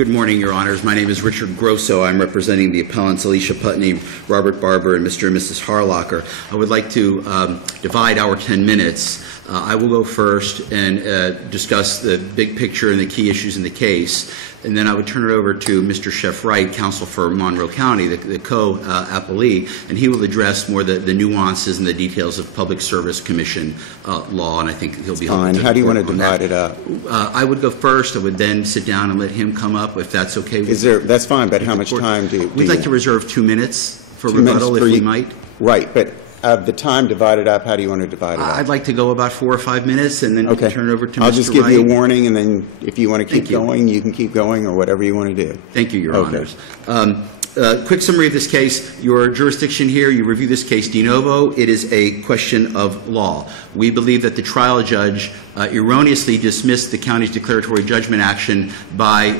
Good morning, Your Honors. My name is Richard Grosso. I'm representing the appellants Alicia Putney, Robert Barber, and Mr. and Mrs. Harlocker. I would like to divide our 10 minutes. I will go first and discuss the big picture and the key issues in the case, and then I would turn it over to Mr. Chef Wright, counsel for Monroe County, the co-appellee, and he will address more the nuances and the details of Public Service Commission law, and I think he'll be fine. How do you want to divide it up? I would go first. I would then sit down and let him come up, if that's okay. That's fine, but how much time do you... We'd like to reserve 2 minutes for rebuttal, if we might. Right, but the time divided up, how do you want to divide it up? I'd like to go about 4 or 5 minutes and then turn it over to Mr. Wright. I'll just give you a warning, and then if you want to keep going, you can keep going, or whatever you want to do. Thank you, Your Honors. Quick summary of this case. Your jurisdiction here, you review this case de novo. It is a question of law. We believe that the trial judge erroneously dismissed the county's declaratory judgment action by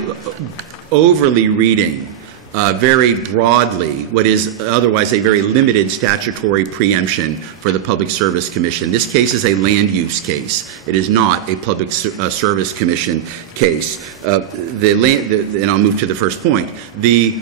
overly reading very broadly what is otherwise a very limited statutory preemption for the Public Service Commission. This case is a land use case. It is not a Public Service Commission case. And I'll move to the first point. The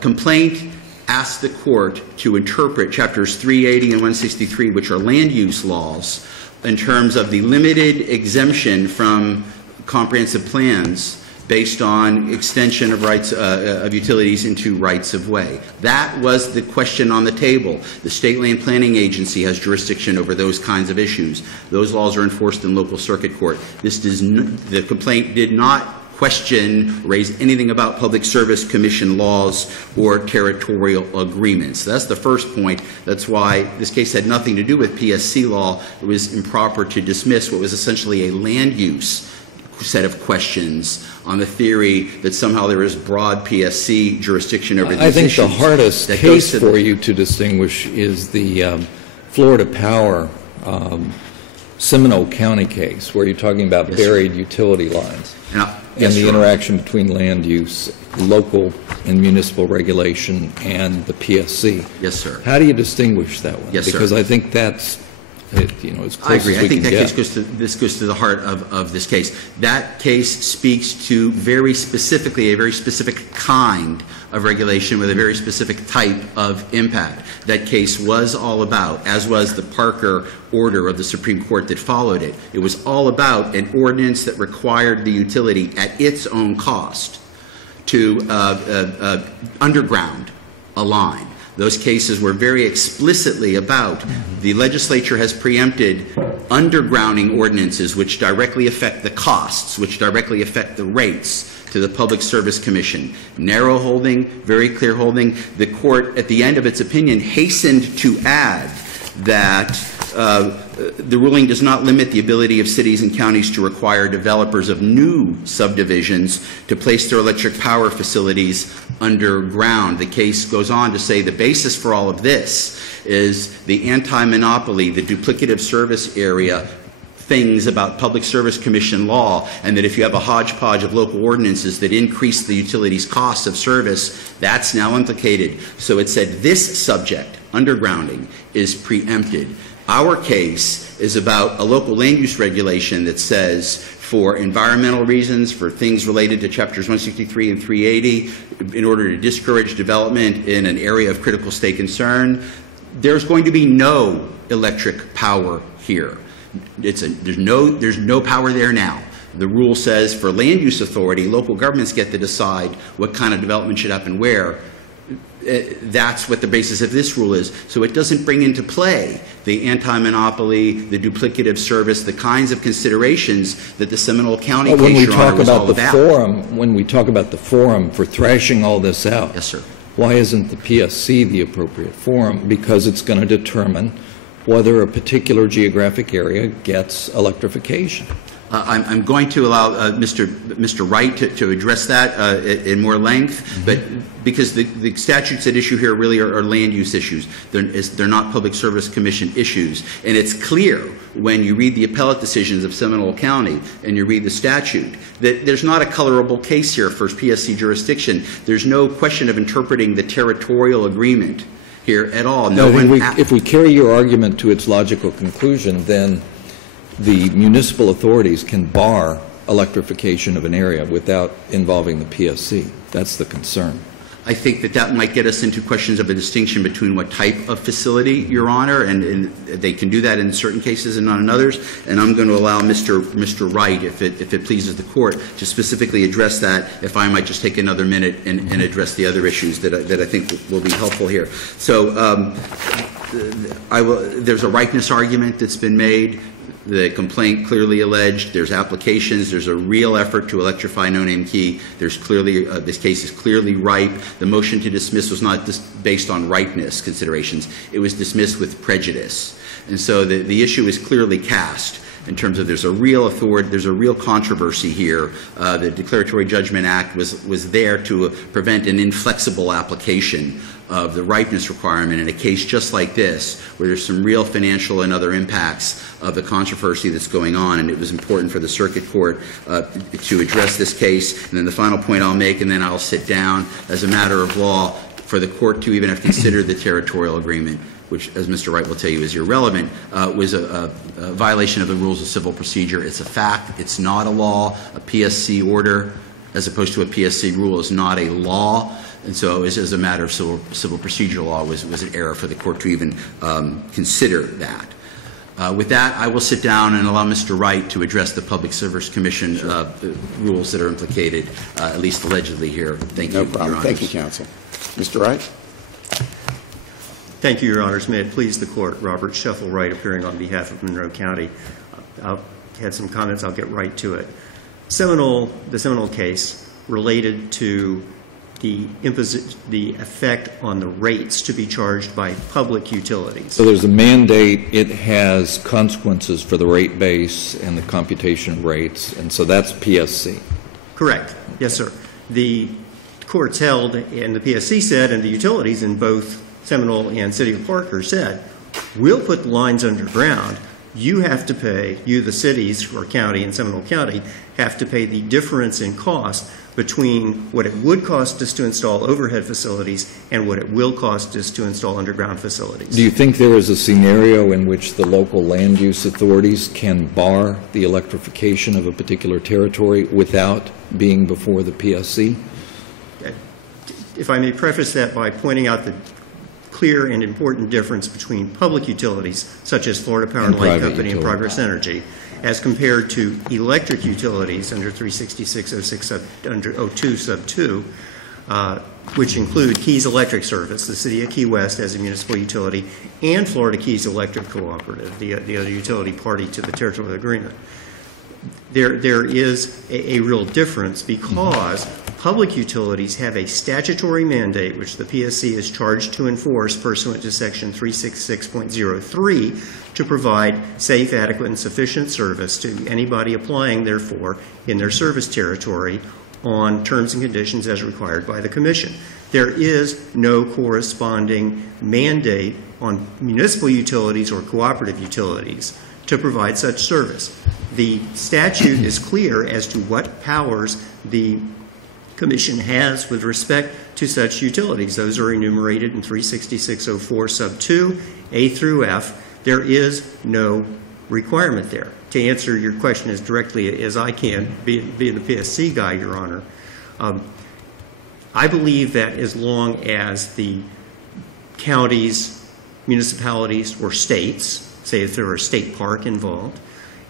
complaint asks the court to interpret Chapters 380 and 163, which are land use laws, in terms of the limited exemption from comprehensive plans based on extension of rights of utilities into rights of way. That was the question on the table. The State Land Planning Agency has jurisdiction over those kinds of issues. Those laws are enforced in local circuit court. The complaint did not raise anything about Public Service Commission laws or territorial agreements. That's the first point. That's why this case had nothing to do with PSC law. It was improper to dismiss what was essentially a land use set of questions on the theory that somehow there is broad PSC jurisdiction over these issues. I think the hardest case for you to distinguish is the Florida Power Seminole County case, where you're talking about buried utility lines and the interaction between land use, local and municipal regulation, and the PSC. Yes, sir. How do you distinguish that one? Yes, sir. Because I think that's, as close I agree. as we I think can that get. this goes to the heart of this case. That case speaks to very specifically a very specific kind of regulation with a very specific type of impact. That case was all about, as was the Parker order of the Supreme Court that followed it, it was all about an ordinance that required the utility at its own cost to underground a line. Those cases were very explicitly about the legislature has preempted undergrounding ordinances which directly affect the costs, which directly affect the rates to the Public Service Commission. Narrow holding, very clear holding. The court, at the end of its opinion, hastened to add that the ruling does not limit the ability of cities and counties to require developers of new subdivisions to place their electric power facilities underground. The case goes on to say the basis for all of this is the anti-monopoly, the duplicative service area things about Public Service Commission law, and that if you have a hodgepodge of local ordinances that increase the utilities' costs of service, that's now implicated. So it said this subject, undergrounding, is preempted. Our case is about a local land use regulation that says for environmental reasons, for things related to Chapters 163 and 380, in order to discourage development in an area of critical state concern, there's going to be no electric power here. There's no power there now. The rule says for land use authority, local governments get to decide what kind of development should happen where. That's what the basis of this rule is. So it doesn't bring into play the anti-monopoly, the duplicative service, the kinds of considerations that the Seminole County case, Your Honor, was all about. When we talk about the forum for thrashing all this out, yes, sir. Why isn't the PSC the appropriate forum? Because it's going to determine whether a particular geographic area gets electrification. I'm going to allow Mr. Wright to address that in more length, but because the statutes at issue here really are land use issues. They're not Public Service Commission issues. And it's clear when you read the appellate decisions of Seminole County and you read the statute that there's not a colorable case here for PSC jurisdiction. There's no question of interpreting the territorial agreement here at all. If we carry your argument to its logical conclusion, then the municipal authorities can bar electrification of an area without involving the PSC. That's the concern. I think that might get us into questions of a distinction between what type of facility, Your Honor, and they can do that in certain cases and not in others. And I'm going to allow Mr. Wright, if it pleases the Court, to specifically address that. If I might just take another minute and address the other issues that I think will be helpful here. So there's a ripeness argument that's been made. The complaint clearly alleged. There's applications. There's a real effort to electrify No Name Key. There's clearly this case is clearly ripe. The motion to dismiss was not based on ripeness considerations. It was dismissed with prejudice, and so the issue is clearly cast in terms of there's a real authority, there's a real controversy here. The Declaratory Judgment Act was there to prevent an inflexible application of the ripeness requirement in a case just like this, where there's some real financial and other impacts of the controversy that's going on, and it was important for the Circuit Court to address this case. And then the final point I'll make, and then I'll sit down, as a matter of law, for the Court to even have considered the territorial agreement, which, as Mr. Wright will tell you, is irrelevant, was a violation of the rules of civil procedure. It's a fact. It's not a law. A PSC order, as opposed to a PSC rule, is not a law. And so, as a matter of civil procedure law, was an error for the Court to even consider that. With that, I will sit down and allow Mr. Wright to address the Public Service Commission rules that are implicated, at least allegedly here. Thank you. No problem. Thank you, counsel. Mr. Wright. Thank you, Your Honors. May it please the Court. Robert Sheffel Wright, appearing on behalf of Monroe County. I'll had some comments. I'll get right to it. The Seminole case related to the effect on the rates to be charged by public utilities. So there's a mandate. It has consequences for the rate base and the computation of rates, and so that's PSC. Correct. Yes, sir. The courts held, and the PSC said, and the utilities in both Seminole and City of Parker said, we'll put the lines underground. You have to pay, you, the cities or county in Seminole County, have to pay the difference in cost between what it would cost us to install overhead facilities and what it will cost us to install underground facilities. Do you think there is a scenario in which the local land use authorities can bar the electrification of a particular territory without being before the PSC? If I may preface that by pointing out the clear and important difference between public utilities, such as Florida Power and Light Company and Progress Energy, as compared to electric utilities under 36606 under 02 sub 2, which include Keys Electric Service, the City of Key West as a municipal utility, and Florida Keys Electric Cooperative, the other utility party to the territorial agreement. There is a real difference because public utilities have a statutory mandate, which the PSC is charged to enforce pursuant to Section 366.03, to provide safe, adequate, and sufficient service to anybody applying, therefore, in their service territory on terms and conditions as required by the Commission. There is no corresponding mandate on municipal utilities or cooperative utilities to provide such service. The statute is clear as to what powers the Commission has with respect to such utilities. Those are enumerated in 36604 sub 2, A through F. There is no requirement there. To answer your question as directly as I can, being the PSC guy, Your Honor, I believe that as long as the counties, municipalities, or states, say if there were a state park involved,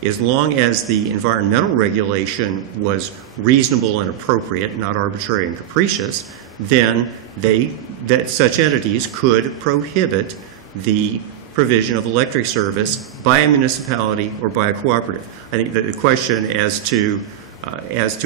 as long as the environmental regulation was reasonable and appropriate, not arbitrary and capricious, then such entities could prohibit the provision of electric service by a municipality or by a cooperative. I think that the question as to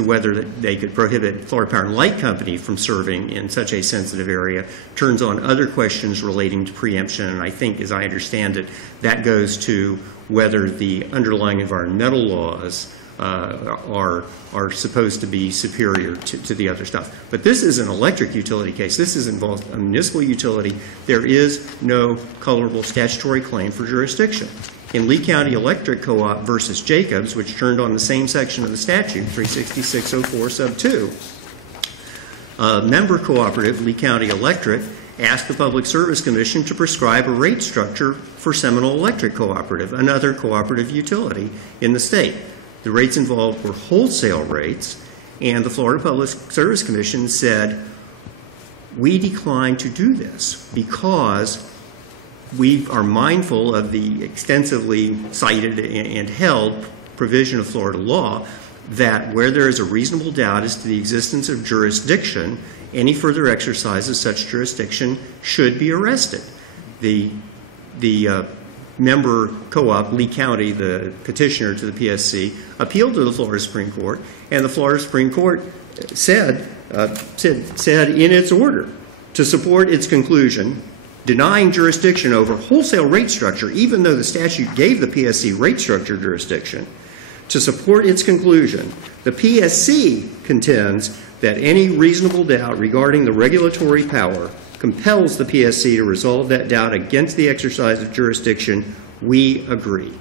whether they could prohibit Florida Power and Light Company from serving in such a sensitive area turns on other questions relating to preemption, and I think, as I understand it, that goes to whether the underlying environmental laws are supposed to be superior to the other stuff. But this is an electric utility case. This involves a municipal utility. There is no colorable statutory claim for jurisdiction. In Lee County Electric Co-op versus Jacobs, which turned on the same section of the statute, 36604 sub 2, a member cooperative, Lee County Electric, asked the Public Service Commission to prescribe a rate structure for Seminole Electric Cooperative, another cooperative utility in the state. The rates involved were wholesale rates, and the Florida Public Service Commission said, we decline to do this because we are mindful of the extensively cited and held provision of Florida law that where there is a reasonable doubt as to the existence of jurisdiction, any further exercise of such jurisdiction should be arrested. The member co-op, Lee County, the petitioner to the PSC, appealed to the Florida Supreme Court, and the Florida Supreme Court said in its order to support its conclusion, denying jurisdiction over wholesale rate structure, even though the statute gave the PSC rate structure jurisdiction, to support its conclusion, the PSC contends that any reasonable doubt regarding the regulatory power compels the PSC to resolve that doubt against the exercise of jurisdiction. We agree.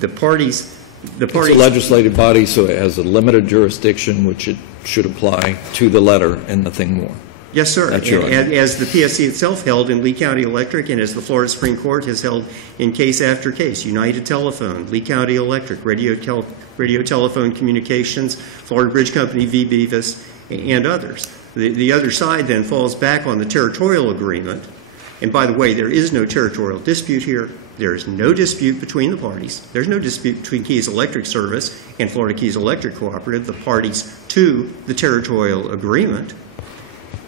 The parties. It's a legislative body, so it has a limited jurisdiction, which it should apply to the letter and nothing more. Yes, sir. As the PSC itself held in Lee County Electric, and as the Florida Supreme Court has held in case after case, United Telephone, Lee County Electric, Radio Telephone Communications, Florida Bridge Company v. Beavis, and others. The other side then falls back on the territorial agreement. And by the way, there is no territorial dispute here. There is no dispute between the parties. There's no dispute between Keys Electric Service and Florida Keys Electric Cooperative, the parties to the territorial agreement.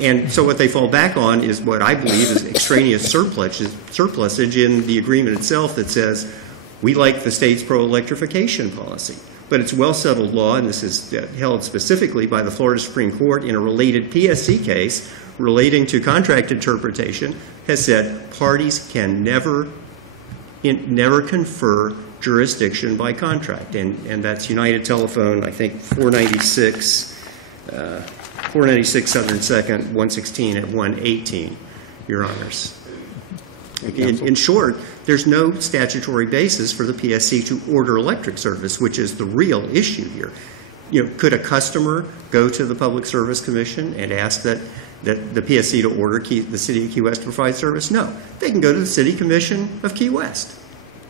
And so what they fall back on is what I believe is extraneous surplusage in the agreement itself that says we like the state's pro-electrification policy. But it's well-settled law, and this is held specifically by the Florida Supreme Court in a related PSC case relating to contract interpretation, has said parties can never confer jurisdiction by contract. And that's United Telephone, I think, 496 Southern 2nd, 116 at 118, Your Honors. In short, there's no statutory basis for the PSC to order electric service, which is the real issue here. You know, could a customer go to the Public Service Commission and ask that the PSC to order the City of Key West to provide service? No. They can go to the City Commission of Key West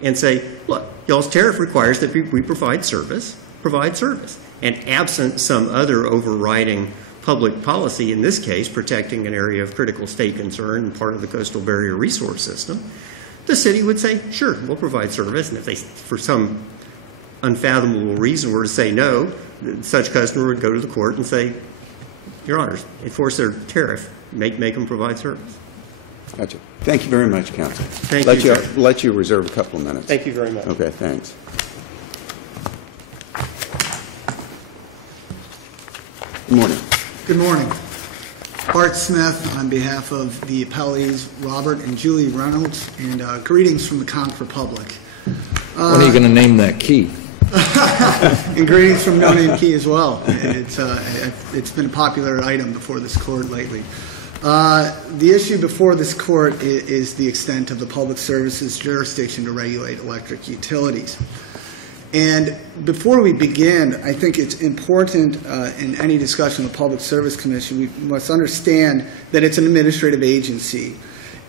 and say, look, y'all's tariff requires that we provide service. And absent some other overriding public policy, in this case, protecting an area of critical state concern and part of the coastal barrier resource system, the city would say, sure, we'll provide service. And if they, for some unfathomable reason, were to say no, such customer would go to the court and say, Your Honors, enforce their tariff, make them provide service. Gotcha. Thank you very much, Counsel. Thank you, sir. Let you reserve a couple of minutes. Thank you very much. Okay, thanks. Good morning. Good morning. Bart Smith on behalf of the appellees Robert and Julie Reynolds, and greetings from the Conch Republic. When are you going to name that key? And greetings from No Name Key as well. It's been a popular item before this court lately. The issue before this court is the extent of the Public Service's jurisdiction to regulate electric utilities. And before we begin, I think it's important in any discussion of the Public Service Commission, we must understand that it's an administrative agency.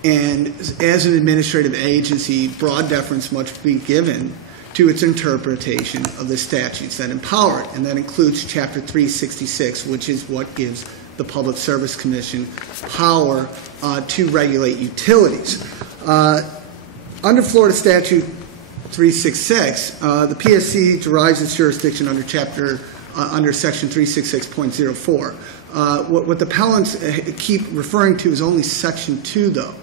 And as an administrative agency, broad deference must be given to its interpretation of the statutes that empower it. And that includes Chapter 366, which is what gives the Public Service Commission power to regulate utilities. Under Florida Statute 366, the PSC derives its jurisdiction under Section 366.04. What the appellants keep referring to is only Section 2, though,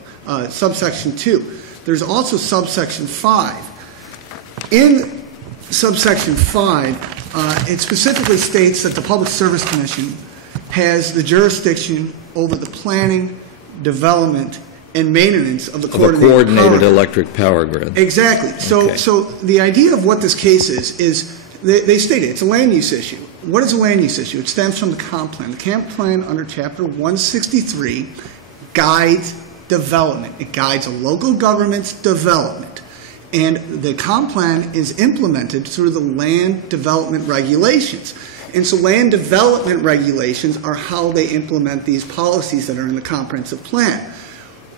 subsection 2. There's also subsection 5. In subsection 5, it specifically states that the Public Service Commission has the jurisdiction over the planning, development, and maintenance of the coordinated electric power grid. Exactly. So the idea of what this case is they stated it's a land use issue. What is a land use issue? It stems from the comp plan. The comp plan under Chapter 163 guides development. It guides a local government's development. And the comp plan is implemented through the land development regulations. And so land development regulations are how they implement these policies that are in the comprehensive plan.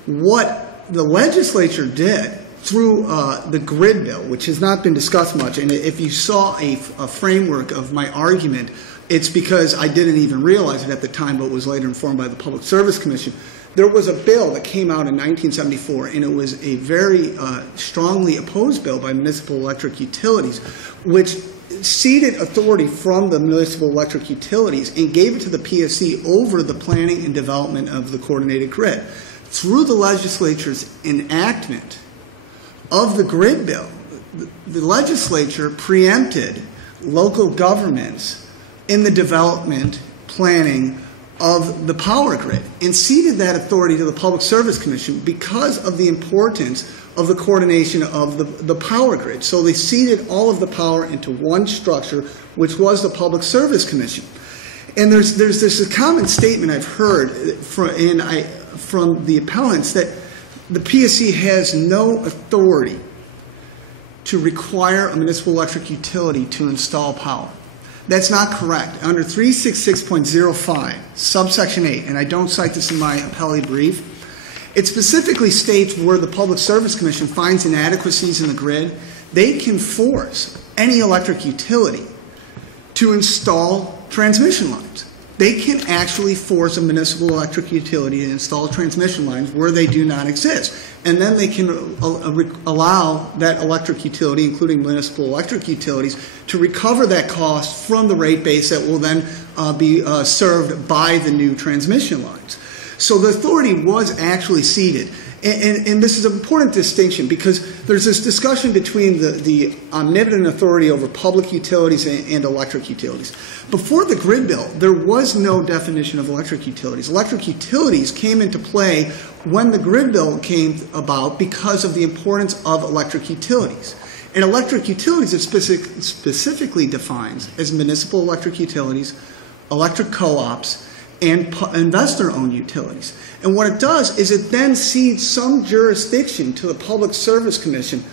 What the legislature did through the grid bill, which has not been discussed much. And if you saw a framework of my argument, it's because I didn't even realize it at the time, but was later informed by the Public Service Commission. There was a bill that came out in 1974, and it was a very strongly opposed bill by municipal electric utilities, which ceded authority from the municipal electric utilities and gave it to the PSC over the planning and development of the coordinated grid. Through the legislature's enactment of the grid bill, the legislature preempted local governments in the development, planning of the power grid and ceded that authority to the Public Service Commission because of the importance of the coordination of the power grid. So they ceded all of the power into one structure, which was the Public Service Commission. And there's this common statement I've heard from the appellants that the PSC has no authority to require a municipal electric utility to install power. That's not correct. Under 366.05, subsection 8, and I don't cite this in my appellee brief, it specifically states where the Public Service Commission finds inadequacies in the grid, they can force any electric utility to install transmission lines. They can actually force a municipal electric utility to install transmission lines where they do not exist. And then they can allow that electric utility, including municipal electric utilities, to recover that cost from the rate base that will then be served by the new transmission lines. So the authority was actually ceded. And this is an important distinction because there's this discussion between the omnipotent authority over public utilities and electric utilities. Before the grid bill, there was no definition of electric utilities. Electric utilities came into play when the grid bill came about because of the importance of electric utilities. And electric utilities it specifically defines as municipal electric utilities, electric co-ops, and investor-owned utilities. And what it does is it then cedes some jurisdiction to the Public Service Commission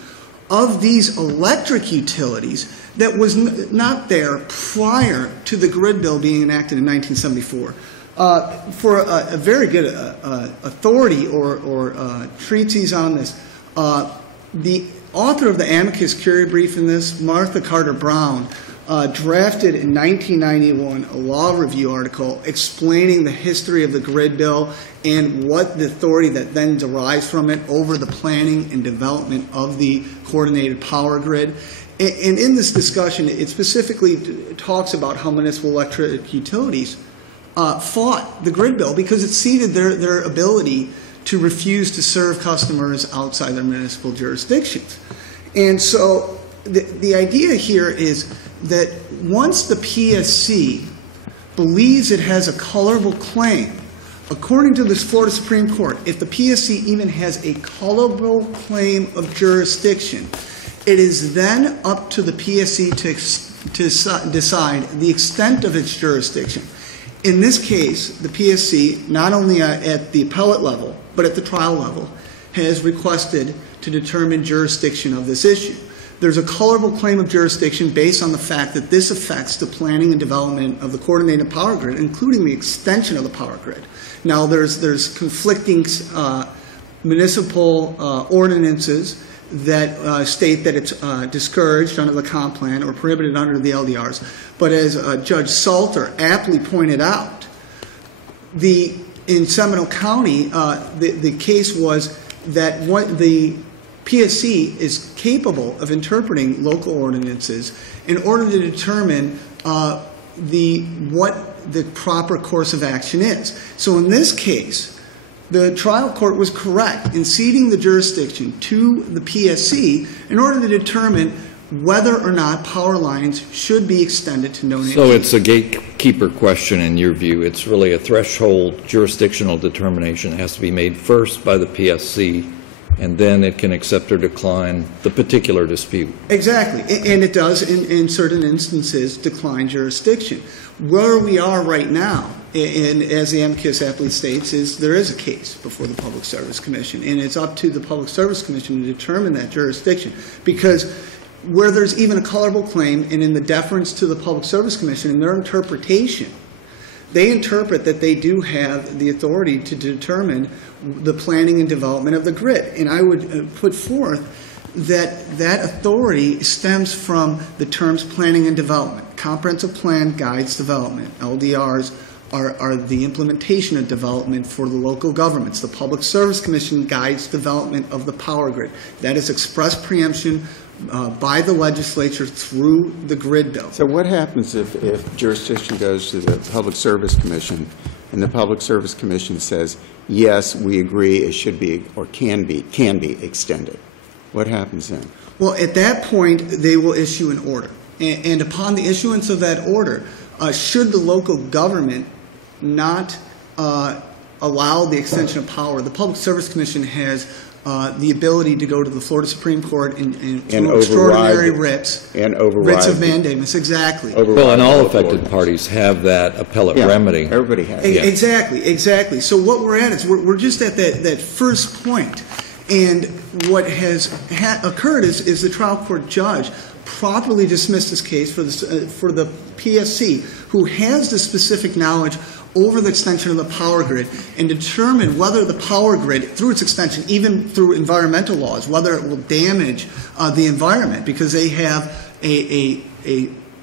of these electric utilities that was not there prior to the grid bill being enacted in 1974. For a very good authority or treatise on this, the author of the amicus curiae brief in this, Martha Carter Brown, drafted in 1991 a law review article explaining the history of the grid bill and what the authority that then derives from it over the planning and development of the coordinated power grid. And in this discussion, it specifically talks about how municipal electric utilities fought the grid bill because it ceded their ability to refuse to serve customers outside their municipal jurisdictions. And so the idea here is that once the PSC believes it has a colorable claim, according to this Florida Supreme Court, if the PSC even has a colorable claim of jurisdiction, it is then up to the PSC to decide the extent of its jurisdiction. In this case, the PSC, not only at the appellate level, but at the trial level, has requested to determine jurisdiction of this issue. There's a colorable claim of jurisdiction based on the fact that this affects the planning and development of the coordinated power grid, including the extension of the power grid. Now, there's conflicting municipal ordinances that state that it's discouraged under the comp plan or prohibited under the LDRs. But as Judge Salter aptly pointed out, in Seminole County, the case was that what the PSC is capable of interpreting local ordinances in order to determine what the proper course of action is. So in this case, the trial court was correct in ceding the jurisdiction to the PSC in order to determine whether or not power lines should be extended to known entities. So it's a gatekeeper question in your view. It's really a threshold jurisdictional determination that has to be made first by the PSC, and then it can accept or decline the particular dispute. Exactly. And it does, in certain instances, decline jurisdiction. Where we are right now, and as the amicus aptly states, is there is a case before the Public Service Commission, and it's up to the Public Service Commission to determine that jurisdiction. Because where there's even a colorable claim, and in the deference to the Public Service Commission, in their interpretation, they interpret that they do have the authority to determine the planning and development of the grid. And I would put forth that authority stems from the terms planning and development. Comprehensive plan guides development. LDRs are the implementation of development for the local governments. The Public Service Commission guides development of the power grid. That is express preemption by the legislature through the grid bill. So what happens if jurisdiction goes to the Public Service Commission and the Public Service Commission says, yes, we agree it should be or can be extended? What happens then? Well, at that point, they will issue an order. And upon the issuance of that order, should the local government not allow the extension of power, the Public Service Commission has the ability to go to the Florida Supreme Court and extraordinary writs. And override. Writs of mandamus, exactly. Well, and all affected parties have that appellate remedy. Everybody has it. Exactly. So what we're at is we're just at that first point. And what has occurred is the trial court judge properly dismissed this case for the PSC, who has the specific knowledge over the extension of the power grid, and determined whether the power grid, through its extension, even through environmental laws, whether it will damage the environment, because they have a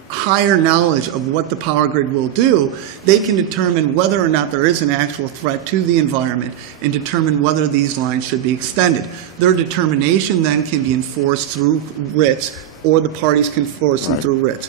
higher knowledge of what the power grid will do. They can determine whether or not there is an actual threat to the environment and determine whether these lines should be extended. Their determination then can be enforced through writs, or the parties can force them through writs.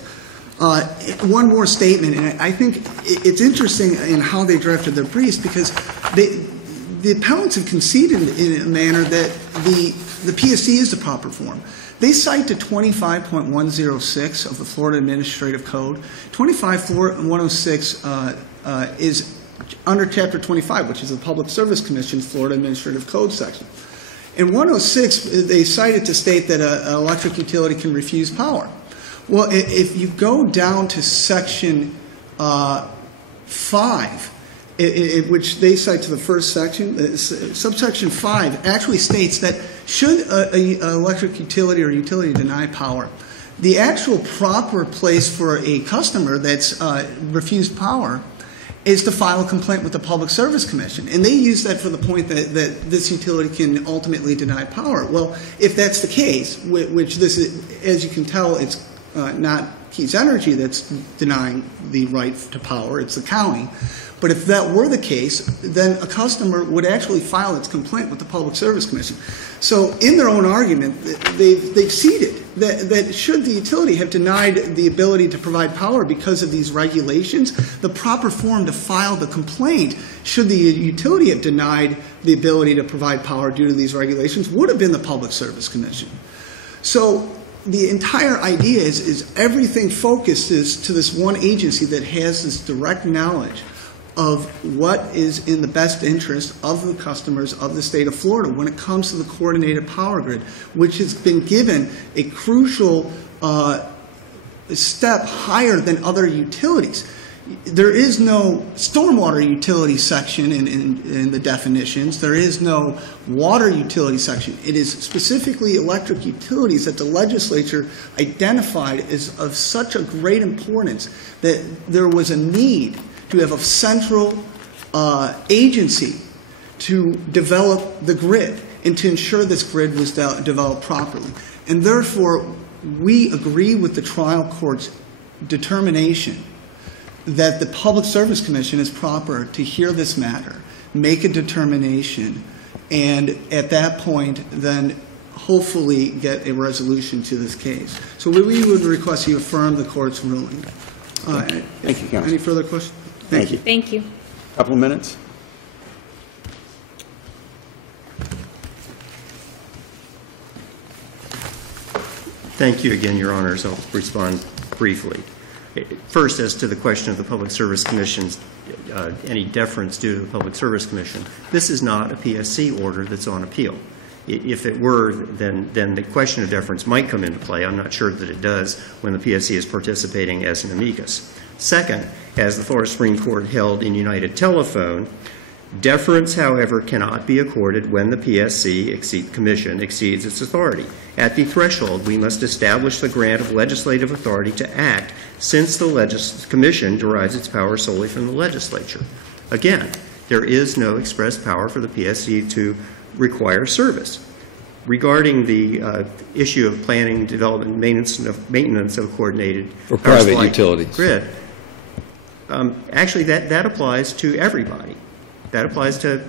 One more statement, and I think it's interesting in how they drafted their briefs, because the appellants have conceded in a manner that the PSC is the proper form. They cite to 25.106 of the Florida Administrative Code. 25.106 is under Chapter 25, which is the Public Service Commission's Florida Administrative Code section. In 106, they cite it to state that an electric utility can refuse power. Well, if you go down to Section 5, which they cite to the first section, subsection 5 actually states that should an electric utility or utility deny power, the actual proper place for a customer that's refused power is to file a complaint with the Public Service Commission. And they use that for the point that this utility can ultimately deny power. Well, if that's the case, which this is, as you can tell, it's not Keys Energy that's denying the right to power, it's the county. But if that were the case, then a customer would actually file its complaint with the Public Service Commission. So in their own argument, they've ceded that should the utility have denied the ability to provide power because of these regulations, the proper form to file the complaint, should the utility have denied the ability to provide power due to these regulations, would have been the Public Service Commission. So the entire idea is everything focuses to this one agency that has this direct knowledge of what is in the best interest of the customers of the state of Florida when it comes to the coordinated power grid, which has been given a crucial step higher than other utilities. There is no stormwater utility section in the definitions. There is no water utility section. It is specifically electric utilities that the legislature identified as of such a great importance that there was a need to have a central agency to develop the grid and to ensure this grid was developed properly. And therefore, we agree with the trial court's determination that the Public Service Commission is proper to hear this matter, make a determination, and at that point, then hopefully get a resolution to this case. So we would request you affirm the court's ruling. Thank you, Counsel. Any further questions? Thank you. Thank you. Couple of minutes. Thank you again, Your Honors. I'll respond briefly. First, as to the question of the Public Service Commission's any deference due to the Public Service Commission, this is not a PSC order that's on appeal. If it were, then the question of deference might come into play. I'm not sure that it does when the PSC is participating as an amicus. Second, as the Florida Supreme Court held in United Telephone, deference, however, cannot be accorded when the PSC Commission exceeds its authority. At the threshold, we must establish the grant of legislative authority to act, since the Commission derives its power solely from the legislature. Again, there is no express power for the PSC to require service. Regarding the issue of planning, development, maintenance of coordinated for private utilities grid, actually that applies to everybody. That applies to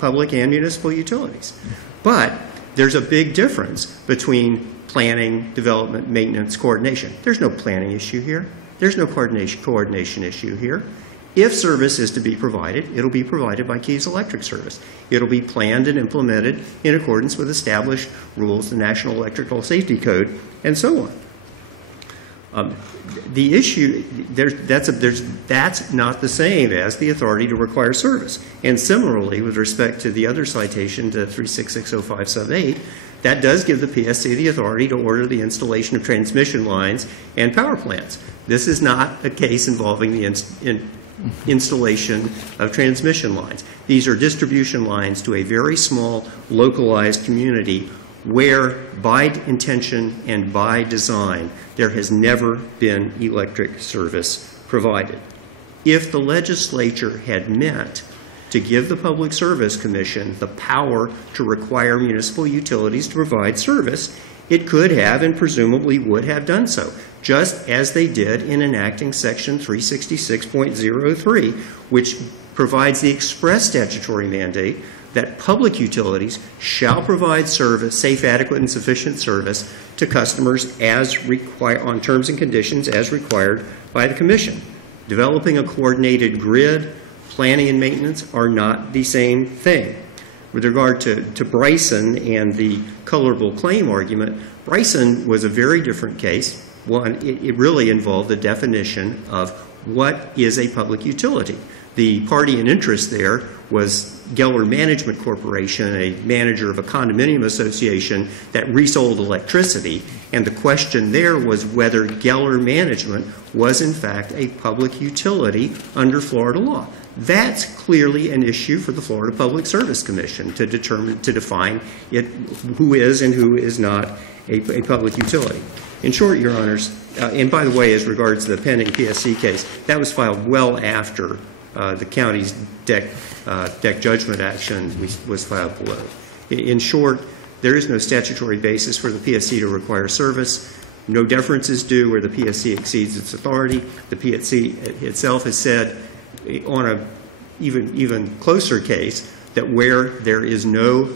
public and municipal utilities. But there's a big difference between planning, development, maintenance, coordination. There's no planning issue here. There's no coordination issue here. If service is to be provided, it'll be provided by Keys Electric Service. It'll be planned and implemented in accordance with established rules, the National Electrical Safety Code, and so on. The issue, that's not the same as the authority to require service. And similarly, with respect to the other citation to 36605 sub 8, that does give the PSC the authority to order the installation of transmission lines and power plants. This is not a case involving the installation of transmission lines. These are distribution lines to a very small, localized community where, by intention and by design, there has never been electric service provided. If the legislature had meant to give the Public Service Commission the power to require municipal utilities to provide service, it could have and presumably would have done so, just as they did in enacting Section 366.03, which provides the express statutory mandate that public utilities shall provide service, safe, adequate, and sufficient service to customers as required on terms and conditions as required by the Commission. Developing a coordinated grid, planning and maintenance are not the same thing. With regard to Bryson and the colorable claim argument, Bryson was a very different case. One, it really involved the definition of what is a public utility. The party in interest there was Geller Management Corporation, a manager of a condominium association that resold electricity, and the question there was whether Geller Management was in fact a public utility under Florida law. That's clearly an issue for the Florida Public Service Commission to define who is and who is not a public utility. In short, Your Honors, and by the way, as regards the pending PSC case, that was filed well after the county's deck judgment action was filed below. In short, there is no statutory basis for the PSC to require service. No deference is due where the PSC exceeds its authority. The PSC itself has said on a even closer case that where there is any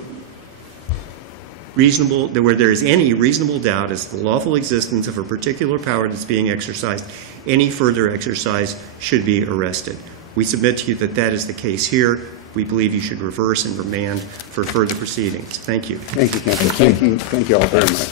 reasonable doubt as to the lawful existence of a particular power that's being exercised, any further exercise should be arrested. We submit to you that that is the case here. We believe you should reverse and remand for further proceedings. Thank you. Thank you, counsel. Thank you all very much.